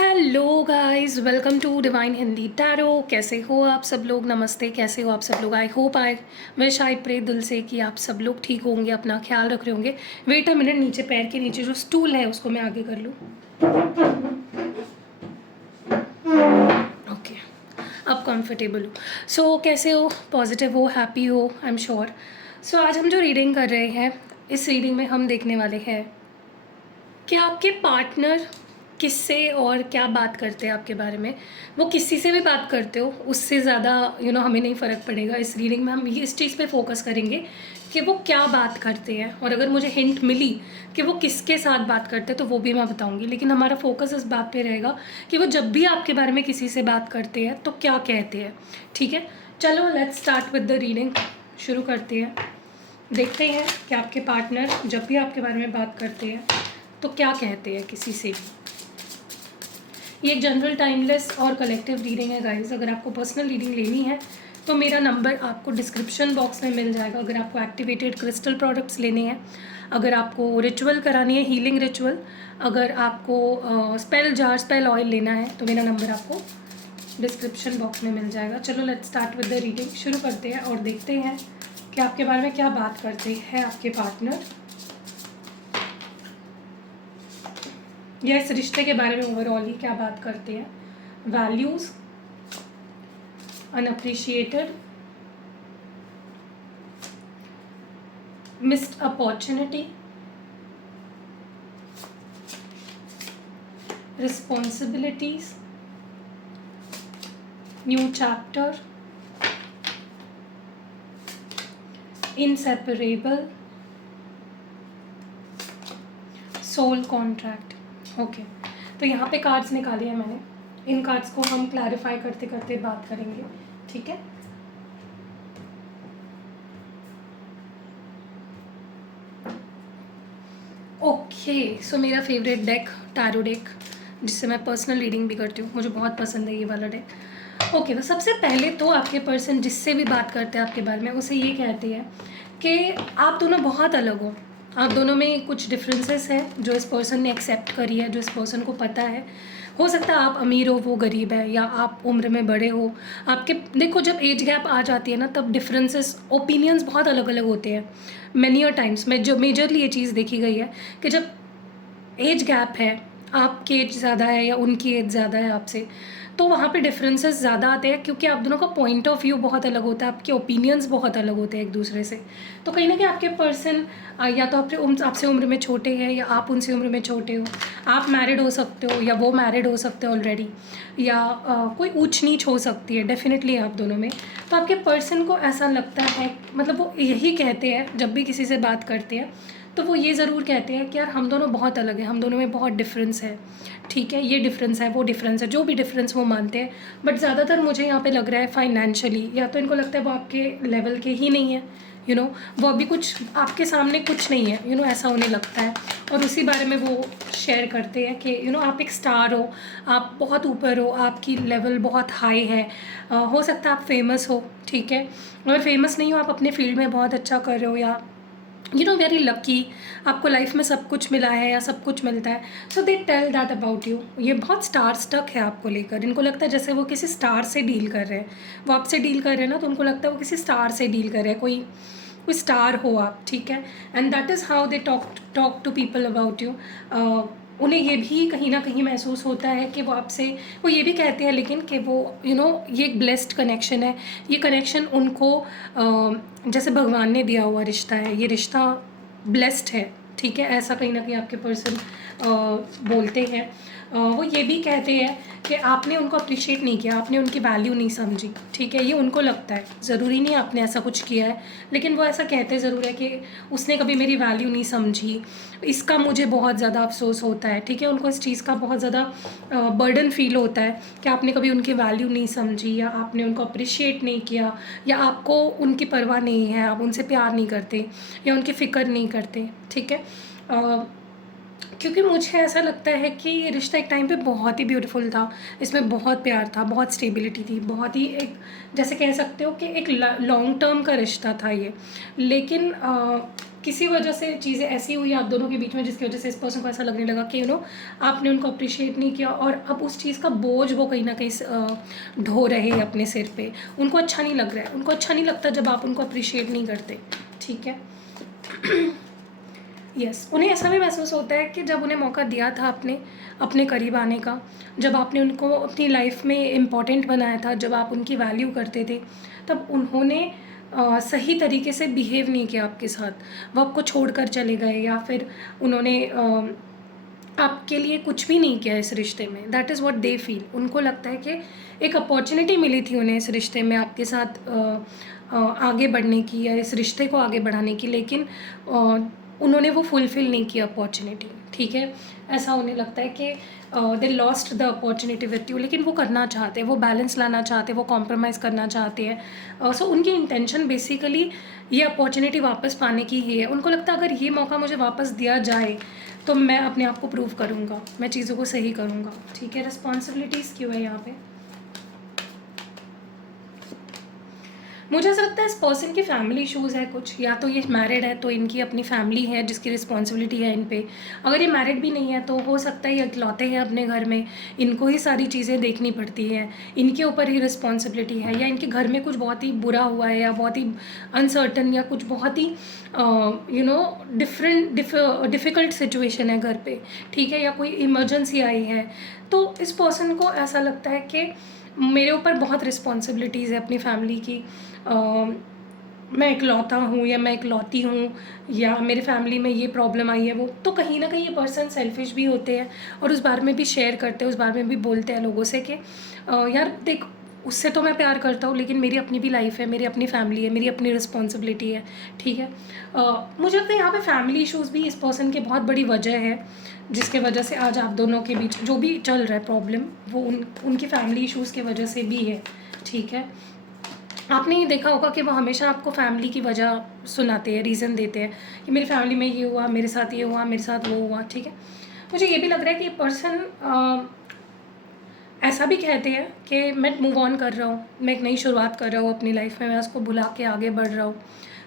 Hello guys, welcome to divine Hindi tarot. कैसे हो आप सब लोग? नमस्ते, कैसे हो आप सब लोग? मैं शायद प्रे दिल से कि आप सब लोग ठीक होंगे, अपना ख्याल रख रहे होंगे। वेट अ मिनट, नीचे पैर के नीचे जो स्टूल है उसको मैं आगे कर लूँ। ओके, अब कंफर्टेबल हो। सो कैसे हो? पॉजिटिव हो, हैप्पी हो, आई एम श्योर। सो आज हम जो रीडिंग कर रहे हैं, इस रीडिंग में हम देखने वाले हैं कि आपके पार्टनर किससे और क्या बात करते हैं आपके बारे में। वो किसी से भी बात करते हो, उससे ज़्यादा हमें नहीं फ़र्क पड़ेगा। इस रीडिंग में हम इस चीज़ पे फोकस करेंगे कि वो क्या बात करते हैं, और अगर मुझे हिंट मिली कि वो किसके साथ बात करते हैं तो वो भी मैं बताऊंगी। लेकिन हमारा फोकस इस बात पे रहेगा कि वो जब भी आपके बारे में किसी से बात करते हैं तो क्या कहते हैं। ठीक है, चलो let's start with the reading. शुरू करते हैं, देखते हैं कि आपके पार्टनर जब भी आपके बारे में बात करते हैं तो क्या कहते हैं किसी से भी। ये एक जनरल, टाइमलेस और कलेक्टिव रीडिंग है गाइस। अगर आपको पर्सनल रीडिंग लेनी है तो मेरा नंबर आपको डिस्क्रिप्शन बॉक्स में मिल जाएगा। अगर आपको एक्टिवेटेड क्रिस्टल प्रोडक्ट्स लेने हैं, अगर आपको रिचुअल करानी है, हीलिंग रिचुअल, अगर आपको स्पेल जार, स्पेल ऑयल लेना है, तो मेरा नंबर आपको डिस्क्रिप्शन बॉक्स में मिल जाएगा। चलो let's start with the reading. शुरू करते हैं और देखते हैं कि आपके बारे में क्या बात करते हैं आपके पार्टनर, या इस रिश्ते के बारे में ओवरऑल ही क्या बात करते हैं। Values, unappreciated, missed opportunity, responsibilities, new chapter, inseparable, soul contract. Okay, तो यहाँ पे कार्ड्स निकाले हैं मैंने। इन कार्ड्स को हम क्लैरिफाई करते करते बात करेंगे, ठीक है। ओके, सो मेरा फेवरेट डेक टैरो डेक, जिससे मैं पर्सनल रीडिंग भी करती हूँ, मुझे बहुत पसंद है ये वाला डेक। ओके, तो सबसे पहले तो आपके पर्सन जिससे भी बात करते हैं आपके बारे में, उसे ये कहते हैं कि आप दोनों बहुत अलग हो। आप दोनों में कुछ डिफरेंसेस हैं जो इस पर्सन ने एक्सेप्ट करी है, जो इस पर्सन को पता है। हो सकता है आप अमीर हो, वो गरीब है, या आप उम्र में बड़े हो। आपके देखो, जब एज गैप आ जाती है ना, तब डिफरेंसेस, ओपिनियंस बहुत अलग अलग होते हैं। मैनी अ टाइम्स में जो मेजरली ये चीज़ देखी गई है कि जब एज गैप है, आपकी एज ज़्यादा है या उनकी एज ज़्यादा है आपसे, तो वहाँ पे डिफरेंसेस ज़्यादा आते हैं, क्योंकि आप दोनों का पॉइंट ऑफ व्यू बहुत अलग होता है, आपके ओपिनियंस बहुत अलग होते हैं एक दूसरे से। तो कहीं ना कहीं आपके पर्सन या तो आपसे उम्र में छोटे हैं, या आप उनसे उम्र में छोटे हो। आप मैरिड हो सकते हो, या वो मैरिड हो सकते हो ऑलरेडी, या कोई ऊंच नीच हो सकती है डेफिनेटली आप दोनों में। तो आपके पर्सन को ऐसा लगता है, मतलब वो यही कहते हैं जब भी किसी से बात करते हैं, तो वो ये ज़रूर कहते हैं कि यार हम दोनों बहुत अलग हैं, हम दोनों में बहुत डिफरेंस है। ठीक है, ये डिफरेंस है, वो डिफरेंस है, जो भी डिफरेंस वो मानते हैं। बट ज़्यादातर मुझे यहाँ पे लग रहा है फाइनेंशियली, या तो इनको लगता है वो आपके लेवल के ही नहीं है, वो अभी कुछ आपके सामने कुछ नहीं है, ऐसा उन्हें लगता है। और उसी बारे में वो शेयर करते हैं कि आप एक स्टार हो, आप बहुत ऊपर हो, आपकी लेवल बहुत हाई है। हो सकता है आप फेमस हो, ठीक है। अगर फेमस नहीं हो, आप अपने फील्ड में बहुत अच्छा कर रहे हो, या वेरी लकी, आपको लाइफ में सब कुछ मिला है या सब कुछ मिलता है। So they tell that about you. ये बहुत स्टार स्टक है आपको लेकर। इनको लगता है जैसे वो किसी स्टार से डील कर रहे हैं। वो आपसे डील कर रहे हैं ना, तो उनको लगता है वो किसी स्टार से डील कर रहे हैं, कोई कोई स्टार हो आप, ठीक है। And that is how they talk to people about you. उन्हें ये भी कहीं ना कहीं महसूस होता है कि वो ये भी कहते हैं, लेकिन कि वो ये एक ब्लेस्ड कनेक्शन है। ये कनेक्शन उनको जैसे भगवान ने दिया हुआ रिश्ता है, ये रिश्ता ब्लेस्ड है, ठीक है। ऐसा कहीं ना कहीं आपके पर्सन बोलते हैं। वो ये भी कहते हैं कि आपने उनको अप्रिशिएट नहीं किया, आपने उनकी वैल्यू नहीं समझी, ठीक है। ये उनको लगता है, ज़रूरी नहीं आपने ऐसा कुछ किया है, लेकिन वो ऐसा कहते ज़रूर है कि उसने कभी मेरी वैल्यू नहीं समझी, इसका मुझे बहुत ज़्यादा अफसोस होता है, ठीक है। उनको इस चीज़ का बहुत ज़्यादा बर्डन फील होता है कि आपने कभी उनकी वैल्यू नहीं समझी, या आपने उनको अप्रिशिएट नहीं किया, या आपको उनकी परवाह नहीं है, आप उनसे प्यार नहीं करते, या उनकी फ़िक्र नहीं करते, ठीक है। क्योंकि मुझे ऐसा लगता है कि ये रिश्ता एक टाइम पे बहुत ही ब्यूटीफुल था, इसमें बहुत प्यार था, बहुत स्टेबिलिटी थी, बहुत ही एक, जैसे कह सकते हो कि एक लॉन्ग टर्म का रिश्ता था ये। लेकिन किसी वजह से चीज़ें ऐसी हुई आप दोनों के बीच में जिसकी वजह से इस पर्सन को ऐसा लगने लगा कि आपने उनको अप्रिशिएट नहीं किया, और अब उस चीज़ का बोझ वो कहीं ना कहीं ढो रहे हैं अपने सिर पे। उनको अच्छा नहीं लग रहा है, उनको अच्छा नहीं लगता जब आप उनको अप्रिशिएट नहीं करते, ठीक है। यस, उन्हें ऐसा भी महसूस होता है कि जब उन्हें मौका दिया था आपने अपने करीब आने का, जब आपने उनको अपनी लाइफ में इम्पॉर्टेंट बनाया था, जब आप उनकी वैल्यू करते थे, तब उन्होंने सही तरीके से बिहेव नहीं किया आपके साथ। वो आपको छोड़कर चले गए, या फिर उन्होंने आपके लिए कुछ भी नहीं किया इस रिश्ते में। That is what they feel. उनको लगता है कि एक अपॉर्चुनिटी मिली थी उन्हें इस रिश्ते में आपके साथ आगे बढ़ने की, या इस रिश्ते को आगे बढ़ाने की, लेकिन उन्होंने वो फुलफ़िल नहीं किया अपॉर्चुनिटी, ठीक है। ऐसा उन्हें लगता है कि they lost the opportunity with you, लेकिन वो करना चाहते हैं, वो बैलेंस लाना चाहते हैं, वो कॉम्प्रोमाइज़ करना चाहते हैं। सो उनकी इंटेंशन बेसिकली ये अपॉर्चुनिटी वापस पाने की ही है। उनको लगता है अगर ये मौका मुझे वापस दिया जाए तो मैं अपने आप को प्रूव करूँगा, मैं चीज़ों को सही करूँगा, ठीक है। रिस्पॉन्सिबिलिटीज़ क्यों है यहाँ पे? मुझे ऐसा लगता है इस पर्सन की फैमिली इशूज़ है कुछ, या तो ये मैरिड है तो इनकी अपनी फैमिली है जिसकी रिस्पॉन्सिबिलिटी है इन पे। अगर ये मैरिड भी नहीं है तो हो सकता है ये इकलौते हैं अपने घर में, इनको ही सारी चीज़ें देखनी पड़ती हैं, इनके ऊपर ही रिस्पॉन्सिबिलिटी है, या इनके घर में कुछ बहुत ही बुरा हुआ है, या बहुत ही अनसर्टन, या कुछ बहुत ही डिफ़िकल्ट सिचुएशन है घर पे, ठीक है, या कोई इमरजेंसी आई है। तो इस पर्सन को ऐसा लगता है कि मेरे ऊपर बहुत रिस्पॉन्सिबिलिटीज़ है अपनी फैमिली की। अ, मैं इकलौता हूँ, या मैं इकलौती हूँ, या मेरे फैमिली में ये प्रॉब्लम आई है वो, तो कहीं ना कहीं ये पर्सन सेल्फिश भी होते हैं, और उस बारे में भी शेयर करते हैं, उस बारे में भी बोलते हैं लोगों से कि यार देख, उससे तो मैं प्यार करता हूँ, लेकिन मेरी अपनी भी लाइफ है, मेरी अपनी फैमिली है, मेरी अपनी रिस्पॉन्सिबिलिटी है, ठीक है। मुझे लगता है यहाँ पे फैमिली इशूज़ भी इस पर्सन की बहुत बड़ी वजह है, जिसके वजह से आज आप दोनों के बीच जो भी चल रहा है प्रॉब्लम, वो उनकी फैमिली इशूज़ की वजह से भी है, ठीक है। आपने ये देखा होगा कि वो हमेशा आपको फैमिली की वजह सुनाते हैं, रीज़न देते हैं कि मेरी फैमिली में ये हुआ, मेरे साथ ये हुआ, मेरे साथ वो हुआ, ठीक है। मुझे ये भी लग रहा है कि ये पर्सन ऐसा भी कहते हैं कि मैं मूव ऑन कर रहा हूँ, मैं एक नई शुरुआत कर रहा हूँ अपनी लाइफ में, मैं उसको भुला के आगे बढ़ रहा हूँ,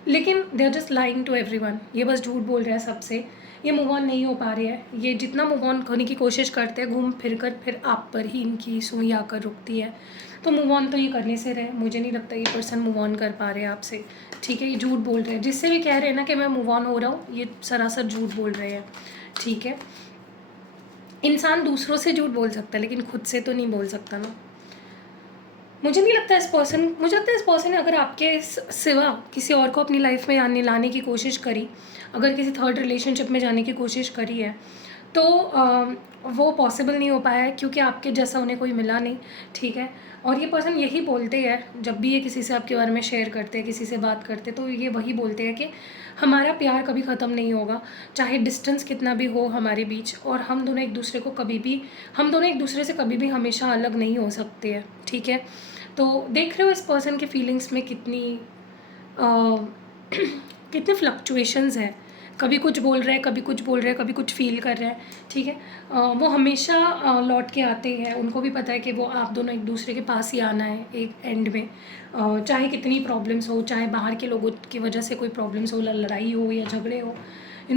लेकिन they are just lying to everyone. ये बस झूठ बोल रहे हैं सबसे, ये मूव ऑन नहीं हो पा रहे हैं। ये जितना मूव ऑन करने की कोशिश करते हैं, घूम फिर कर फिर आप पर ही इनकी सुई आकर रुकती है। तो मूव ऑन तो ये करने से रहे, मुझे नहीं लगता ये पर्सन मूव ऑन कर पा रहे हैं आपसे, ठीक है। ये झूठ बोल रहे हैं, जिससे भी कह रहे हैं ना कि मैं मूव ऑन हो रहा हूँ, ये सरासर झूठ बोल रहे हैं, ठीक है। इंसान दूसरों से झूठ बोल सकता है, लेकिन खुद से तो नहीं बोल सकता ना। मुझे नहीं लगता मुझे लगता है इस पर्सन ने अगर आपके सिवा किसी और को अपनी लाइफ में लाने की कोशिश करी, अगर किसी थर्ड रिलेशनशिप में जाने की कोशिश करी है, तो वो पॉसिबल नहीं हो पाया है, क्योंकि आपके जैसा उन्हें कोई मिला नहीं, ठीक है। और ये पर्सन यही बोलते हैं, जब भी ये किसी से आपके बारे में शेयर करते हैं, किसी से बात करते, तो ये वही बोलते हैं कि हमारा प्यार कभी ख़त्म नहीं होगा, चाहे डिस्टेंस कितना भी हो हमारे बीच, और हम दोनों एक दूसरे से कभी भी हमेशा अलग नहीं हो सकते हैं, ठीक है। तो देख रहे हो इस पर्सन के फीलिंग्स में कितनी कितने फ्लक्चुएशंस हैं, कभी कुछ बोल रहे हैं, कभी कुछ बोल रहे हैं, कभी कुछ फ़ील कर रहे हैं, ठीक है। वो हमेशा लौट के आते हैं, उनको भी पता है कि वो आप दोनों एक दूसरे के पास ही आना है एक एंड में। चाहे कितनी प्रॉब्लम्स हो, चाहे बाहर के लोगों की वजह से कोई प्रॉब्लम्स हो, लड़ाई हो या झगड़े हो,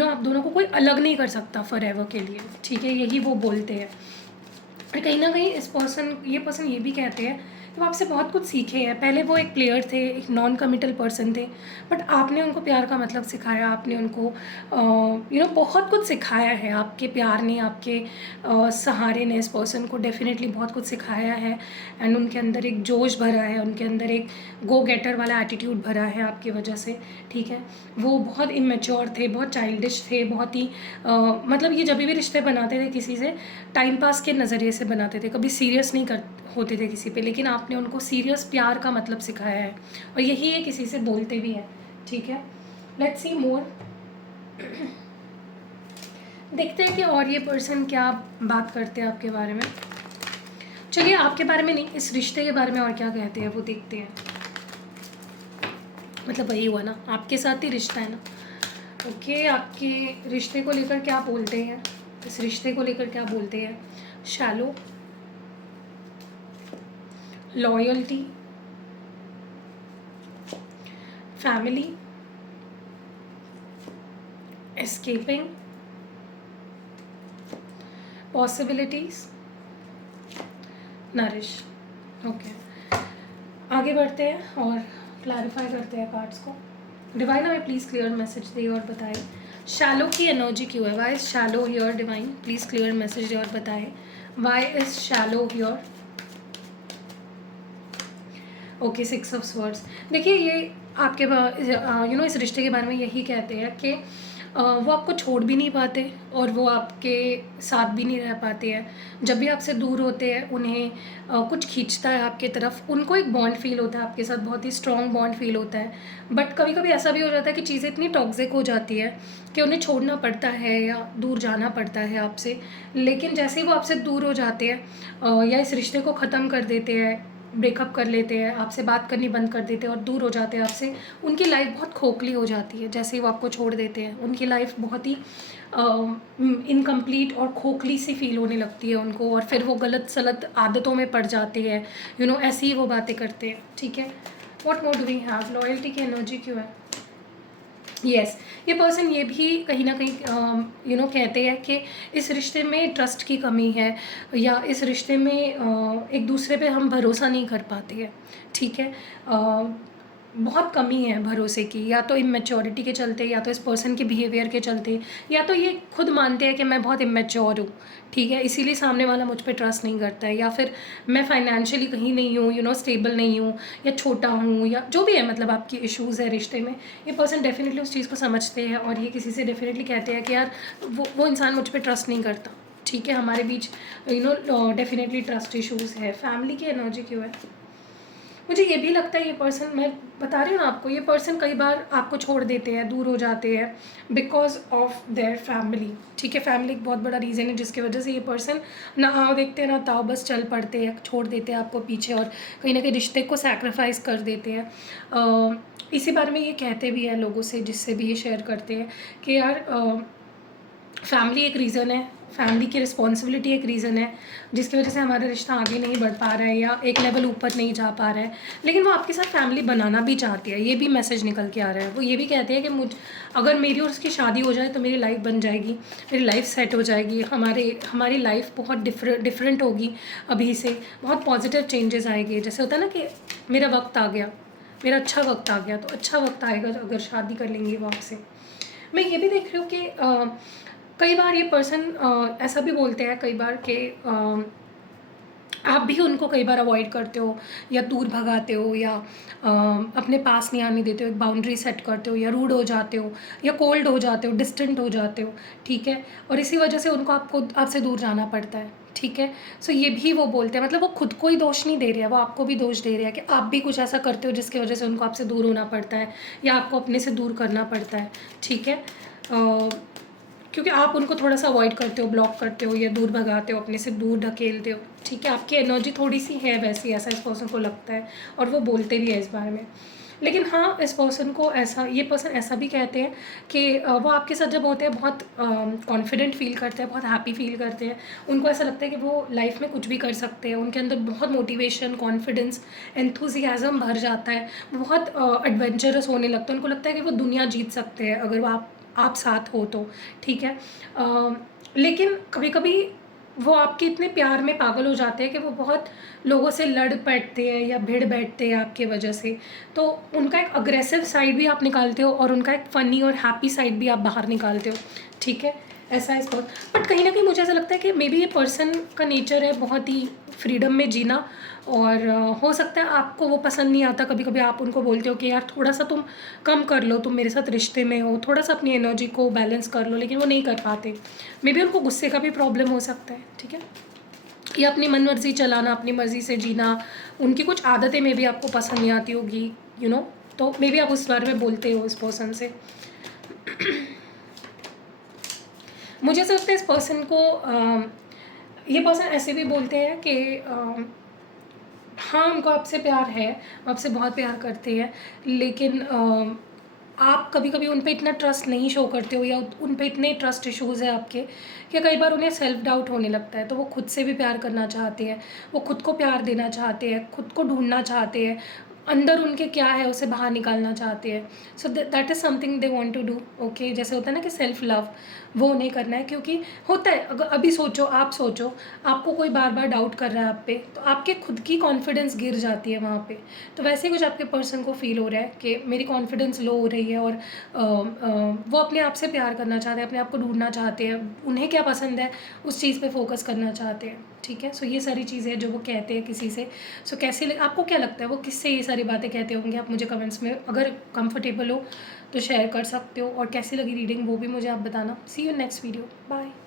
आप दोनों को कोई अलग नहीं कर सकता फॉरएवर के लिए, ठीक है। यही वो बोलते हैं। और कहीं ना कहीं ये पर्सन ये भी कहते हैं कि वो आपसे बहुत कुछ सीखे हैं। पहले वो एक प्लेयर थे, एक नॉन कमिटल पर्सन थे, बट आपने उनको प्यार का मतलब सिखाया, आपने उनको बहुत कुछ सिखाया है। आपके प्यार ने, आपके सहारे ने इस पर्सन को डेफिनेटली बहुत कुछ सिखाया है, एंड उनके अंदर एक जोश भरा है, उनके अंदर एक गो गेटर वाला एटीट्यूड भरा है आपकी वजह से, ठीक है। वो बहुत इमेच्योर थे, बहुत चाइल्डिश थे, बहुत ही मतलब ये जब भी रिश्ते बनाते थे किसी से, टाइम पास के नज़रिए से बनाते थे, कभी सीरियस नहीं होते थे किसी पे, लेकिन आपने उनको सीरियस प्यार का मतलब सिखाया है, और यही ये किसी से बोलते भी हैं, ठीक है। लेट्स सी मोर। देखते हैं कि और ये पर्सन क्या बात करते हैं आपके बारे में। चलिए, आपके बारे में नहीं, इस रिश्ते के बारे में और क्या कहते हैं वो देखते हैं। मतलब वही हुआ ना, आपके साथ ही रिश्ता है ना। ओके, आपके रिश्ते को लेकर क्या बोलते हैं, इस रिश्ते को लेकर क्या बोलते हैं। Shallow, loyalty, family, escaping, possibilities, nourish. Okay, आगे बढ़ते हैं और क्लैरिफाई करते हैं कार्ड्स को। डिवाइन हमें प्लीज़ क्लियर मैसेज दे और बताए शैलो की एनर्जी क्यों है। Why is shallow here divine, please clear message दे और बताए why is shallow here. Okay, 6 of swords. देखिए ये आपके इस रिश्ते के बारे में यही कहते हैं कि वो आपको छोड़ भी नहीं पाते और वो आपके साथ भी नहीं रह पाते हैं। जब भी आपसे दूर होते हैं उन्हें कुछ खींचता है आपके तरफ, उनको एक बॉन्ड फील होता है आपके साथ, बहुत ही स्ट्रॉन्ग बॉन्ड फील होता है। बट कभी कभी ऐसा भी हो जाता है कि चीज़ें इतनी टॉक्सिक हो जाती है कि उन्हें छोड़ना पड़ता है या दूर जाना पड़ता है आपसे। लेकिन जैसे ही वो आपसे दूर हो जाते हैं या इस रिश्ते को ख़त्म कर देते हैं, ब्रेकअप कर लेते हैं, आपसे बात करनी बंद कर देते हैं और दूर हो जाते हैं आपसे, उनकी लाइफ बहुत खोखली हो जाती है। जैसे ही वो आपको छोड़ देते हैं उनकी लाइफ बहुत ही इनकम्प्लीट और खोखली सी फील होने लगती है उनको, और फिर वो गलत सलत आदतों में पड़ जाते हैं। ऐसी ही वो बातें करते हैं। ठीक है, what more do we have. Loyalty की एनर्जी क्यों है। यस, ये पर्सन ये भी कहीं ना कहीं कहते हैं कि इस रिश्ते में ट्रस्ट की कमी है, या इस रिश्ते में एक दूसरे पे हम भरोसा नहीं कर पाते हैं। ठीक है, बहुत कमी है भरोसे की, या तो इमेच्योरिटी के चलते, या तो इस पर्सन के बिहेवियर के चलते, या तो ये खुद मानते हैं कि मैं बहुत इमेच्योर हूँ। ठीक है, इसीलिए सामने वाला मुझ पे ट्रस्ट नहीं करता है, या फिर मैं फाइनेंशियली कहीं नहीं हूँ, स्टेबल नहीं हूँ, या छोटा हूँ, या जो भी है, मतलब आपकी इश्यूज़ है रिश्ते में। ये पर्सन डेफिनेटली उस चीज़ को समझते हैं और ये किसी से डेफिनेटली कहते हैं कि यार वो इंसान मुझ पर ट्रस्ट नहीं करता। ठीक है, हमारे बीच डेफिनेटली ट्रस्ट इश्यूज़ है। फैमिली की एनर्जी क्यों है। मुझे ये भी लगता है ये पर्सन, मैं बता रही हूँ ना आपको, ये पर्सन कई बार आपको छोड़ देते हैं, दूर हो जाते हैं बिकॉज ऑफ देयर फैमिली। ठीक है, फैमिली एक बहुत बड़ा रीज़न है जिसकी वजह से ये पर्सन ना आओ देखते हैं ना ताओ, बस चल पड़ते हैं, छोड़ देते हैं आपको पीछे और कहीं ना कहीं रिश्ते को सैक्रिफाइस कर देते हैं। इसी बारे में ये कहते भी हैं लोगों से जिससे भी ये शेयर करते हैं कि यार फैमिली एक रीज़न है, फैमिली की रिस्पॉन्सिबिलिटी एक रीज़न है जिसकी वजह से हमारा रिश्ता आगे नहीं बढ़ पा रहा है या एक लेवल ऊपर नहीं जा पा रहा है। लेकिन वो आपके साथ फैमिली बनाना भी चाहती है, ये भी मैसेज निकल के आ रहा है। वो ये भी कहते हैं कि अगर मेरी और उसकी शादी हो जाए तो मेरी लाइफ बन जाएगी, मेरी लाइफ सेट हो जाएगी, हमारी लाइफ बहुत डिफरेंट होगी अभी से, बहुत पॉजिटिव चेंजेस आएंगे। जैसे होता है ना कि मेरा वक्त आ गया, मेरा अच्छा वक्त आ गया, तो अच्छा वक्त आएगा अगर शादी कर लेंगे वो आपसे। मैं ये भी देख रही हूँ कि कई बार ये पर्सन ऐसा भी बोलते हैं कई बार कि आप भी उनको कई बार अवॉइड करते हो या दूर भगाते हो, या अपने पास नहीं आने देते हो, एक बाउंड्री सेट करते हो, या रूड हो जाते हो, या कोल्ड हो जाते हो, डिस्टेंट हो जाते हो। ठीक है, और इसी वजह से उनको आपसे दूर जाना पड़ता है। ठीक है, सो ये भी वो बोलते हैं, मतलब वो खुद को ही दोष नहीं दे रहे हैं, वो आपको भी दोष दे रहे हैं कि आप भी कुछ ऐसा करते हो जिसकी वजह से उनको आपसे दूर होना पड़ता है या आपको अपने से दूर करना पड़ता है। ठीक है, क्योंकि आप उनको थोड़ा सा अवॉइड करते हो, ब्लॉक करते हो या दूर भगाते हो, अपने से दूर ढकेलते हो। ठीक है, आपकी एनर्जी थोड़ी सी है वैसी, ऐसा इस पर्सन को लगता है और वो बोलते भी है इस बारे में। लेकिन हाँ, इस पर्सन को ये पर्सन ऐसा भी कहते हैं कि वो आपके साथ जब होते हैं बहुत कॉन्फिडेंट फील करते हैं, बहुत हैप्पी फील करते हैं। उनको ऐसा लगता है कि वो लाइफ में कुछ भी कर सकते हैं, उनके अंदर बहुत मोटिवेशन, कॉन्फिडेंस, एंथुजियाज़म भर जाता है, वो बहुत एडवेंचरस होने लगता है। उनको लगता है कि वो दुनिया जीत सकते हैं अगर वो आप साथ हो तो। ठीक है, लेकिन कभी कभी वो आपके इतने प्यार में पागल हो जाते हैं कि वो बहुत लोगों से लड़ बैठते हैं या भिड़ बैठते हैं आपके वजह से। तो उनका एक अग्रेसिव साइड भी आप निकालते हो और उनका एक फ़नी और हैप्पी साइड भी आप बाहर निकालते हो। ठीक है, ऐसा है बहुत। बट कहीं ना कहीं मुझे ऐसा लगता है कि मे बी ये पर्सन का नेचर है बहुत ही फ्रीडम में जीना, और हो सकता है आपको वो पसंद नहीं आता। कभी कभी आप उनको बोलते हो कि यार थोड़ा सा तुम कम कर लो, तुम मेरे साथ रिश्ते में हो, थोड़ा सा अपनी एनर्जी को बैलेंस कर लो, लेकिन वो नहीं कर पाते। मे बी उनको गुस्से का भी प्रॉब्लम हो सकता है। ठीक है, या अपनी मन मर्जी चलाना, अपनी मर्जी से जीना, उनकी कुछ आदतें में भी आपको पसंद नहीं आती होगी, तो मे बी आप उस बारे में बोलते हो इस पर्सन से। मुझे ऐसा लगता है इस पर्सन को ये पर्सन ऐसे भी बोलते हैं कि हाँ, उनको आपसे प्यार है, वो आपसे बहुत प्यार करते हैं, लेकिन आप कभी कभी उन पे इतना ट्रस्ट नहीं शो करते हो, या उन पे इतने ट्रस्ट इश्यूज़ है आपके कि कई बार उन्हें सेल्फ डाउट होने लगता है। तो वो खुद से भी प्यार करना चाहते हैं, वो खुद को प्यार देना चाहते हैं, खुद को ढूंढना चाहते हैं, अंदर उनके क्या है उसे बाहर निकालना चाहते हैं। So that is something they want to do. Okay, जैसे होता है ना कि सेल्फ लव, वो नहीं करना है, क्योंकि होता है, अगर अभी सोचो, आप सोचो, आपको कोई बार बार डाउट कर रहा है आप पे, तो आपके खुद की कॉन्फिडेंस गिर जाती है वहाँ पे। तो वैसे ही कुछ आपके पर्सन को फील हो रहा है कि मेरी कॉन्फिडेंस लो हो रही है, और वो अपने आप से प्यार करना चाहते हैं, अपने आप को ढूंढना चाहते हैं, उन्हें क्या पसंद है उस चीज़ पे फोकस करना चाहते हैं। ठीक है, सो ये सारी चीज़ें हैं जो वो कहते हैं किसी से। सो कैसे आपको क्या लगता है वो किससे ये सारी बातें कहते होंगे? आप मुझे कमेंट्स में अगर कंफर्टेबल हो तो शेयर कर सकते हो, और कैसी लगी रीडिंग वो भी मुझे आप बताना। सी यू नेक्स्ट वीडियो, बाय।